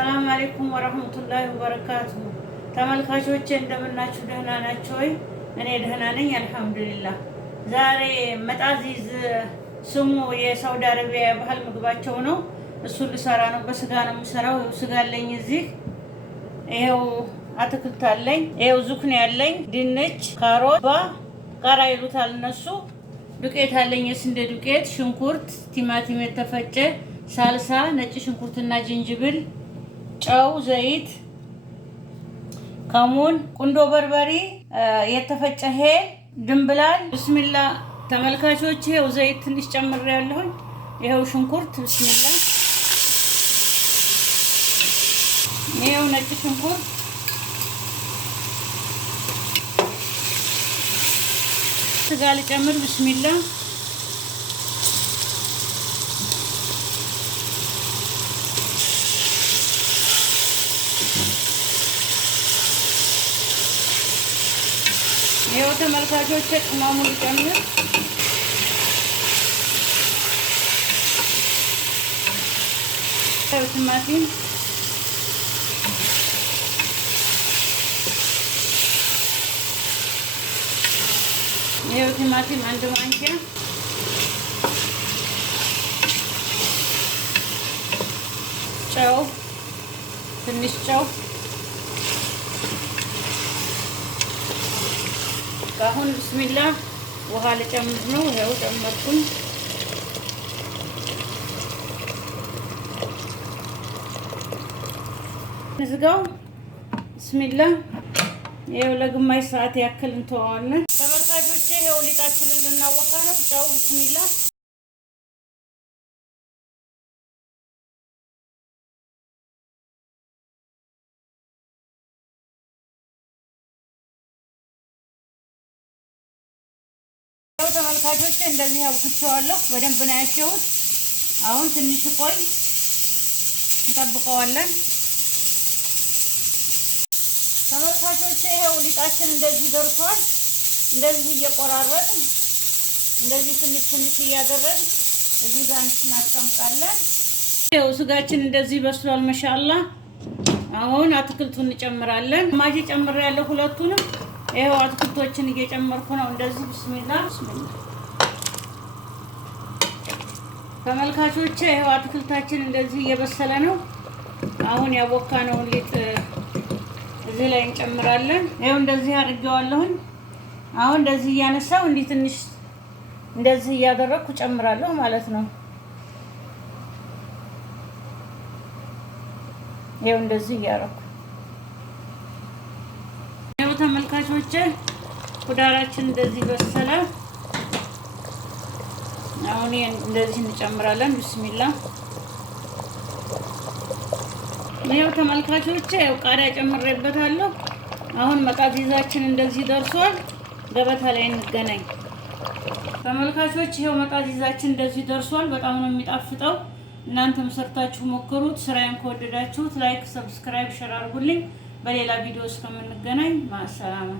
ሰላም አለይኩም ወራህመቱላሂ ወበረካቱ። ተመልካቾቼ እንደምናችሁ ደህና ናችሁ ወይ? እኔ ደህና ነኝ አልሐምዱሊላህ። ዛሬ መጣዚዝ ስሙ የሳውዲ አረቢያ ባህል ምግባቸው ነው። እሱን ልሰራ ነው። በስጋ ነው የምሰራው። ስጋ አለኝ እዚህ። ይሄው አትክልት አለኝ። ይሄው ዙክኒ አለኝ፣ ድንች፣ ካሮት፣ ቃሪያ ይሉታል እነሱ። ዱቄት አለኝ፣ የስንዴ ዱቄት፣ ሽንኩርት፣ ቲማቲም የተፈጨ፣ ሳልሳ፣ ነጭ ሽንኩርትና ዝንጅብል፣ ጨው፣ ዘይት፣ ከሙን፣ ቁንዶ በርበሬ፣ የተፈጨ ሄል፣ ድንብላል። ብስሚላ ተመልካቾች፣ ይሄው ዘይት ትንሽ ጨምሬያለሁኝ። ይሄው ሽንኩርት ብስሚላ፣ ይሄው ነጭ ሽንኩርት፣ ስጋ ልጨምር ብስሚላ፣ ይሄው ተመልካቾች ቅመሙን ልጨምር፣ ቲማቲም፣ ይሄው ቲማቲም አንድ ማንኪያ፣ ጨው ትንሽ ጨው። አሁን ብስሚላ ውሃ ልጨምር ነው። ይሄው ጨመርኩኝ። ንዝጋው ብስሚላ። ይሄው ለግማሽ ሰዓት ያክል እንተዋለን። ተመልካቾቼ ይሄው ሊጣችንን ልናወካ ነው። ጨው ብስሚላ፣ ተመልካቾች እንደዚህ አብኩቸዋለሁ። በደንብ ነው ያሸሁት። አሁን ትንሽ ቆይ እንጠብቀዋለን። ተመልካቾች ይሄው ሊጣችን እንደዚህ ደርሷል። እንደዚህ እየቆራረጥን እንደዚህ ትንሽ ትንሽ እያደረግን እዚህ ጋር እናስቀምጣለን። ይሄው ስጋችን እንደዚህ በስሏል። ማሻአላ። አሁን አትክልቱን እንጨምራለን። ማጂ ጨምሬያለሁ ሁለቱንም። ይሄው አትክልቶችን እየጨመርኩ ነው። እንደዚህ ብስሚላ ብስሚላ። ተመልካቾቼ ይሄው አትክልታችን እንደዚህ እየበሰለ ነው። አሁን ያቦካነውን ሊጥ እዚህ ላይ እንጨምራለን። ይሄው እንደዚህ አድርጌዋለሁኝ። አሁን እንደዚህ እያነሳው እንዲህ ትንሽ እንደዚህ እያደረኩ ጨምራለሁ ማለት ነው። ይሄው እንደዚህ እያደረኩ ተመልካቾቼ ኩዳራችን እንደዚህ በሰለ። አሁን እንደዚህ እንጨምራለን። ብስሚላ። ይሄው ተመልካቾቼ ያው ቃሪያ ጨምሬበታለሁ። አሁን መጣዚዛችን እንደዚህ ደርሷል። ገበታ ላይ እንገናኝ ተመልካቾች። ይሄው መጣዚዛችን እንደዚህ ደርሷል። በጣም ነው የሚጣፍጠው። እናንተም ሰርታችሁ ሞክሩት። ስራዬን ከወደዳችሁት ላይክ፣ ሰብስክራይብ፣ ሼር አድርጉልኝ። በሌላ ቪዲዮ እስከምንገናኝ ማሰላማ።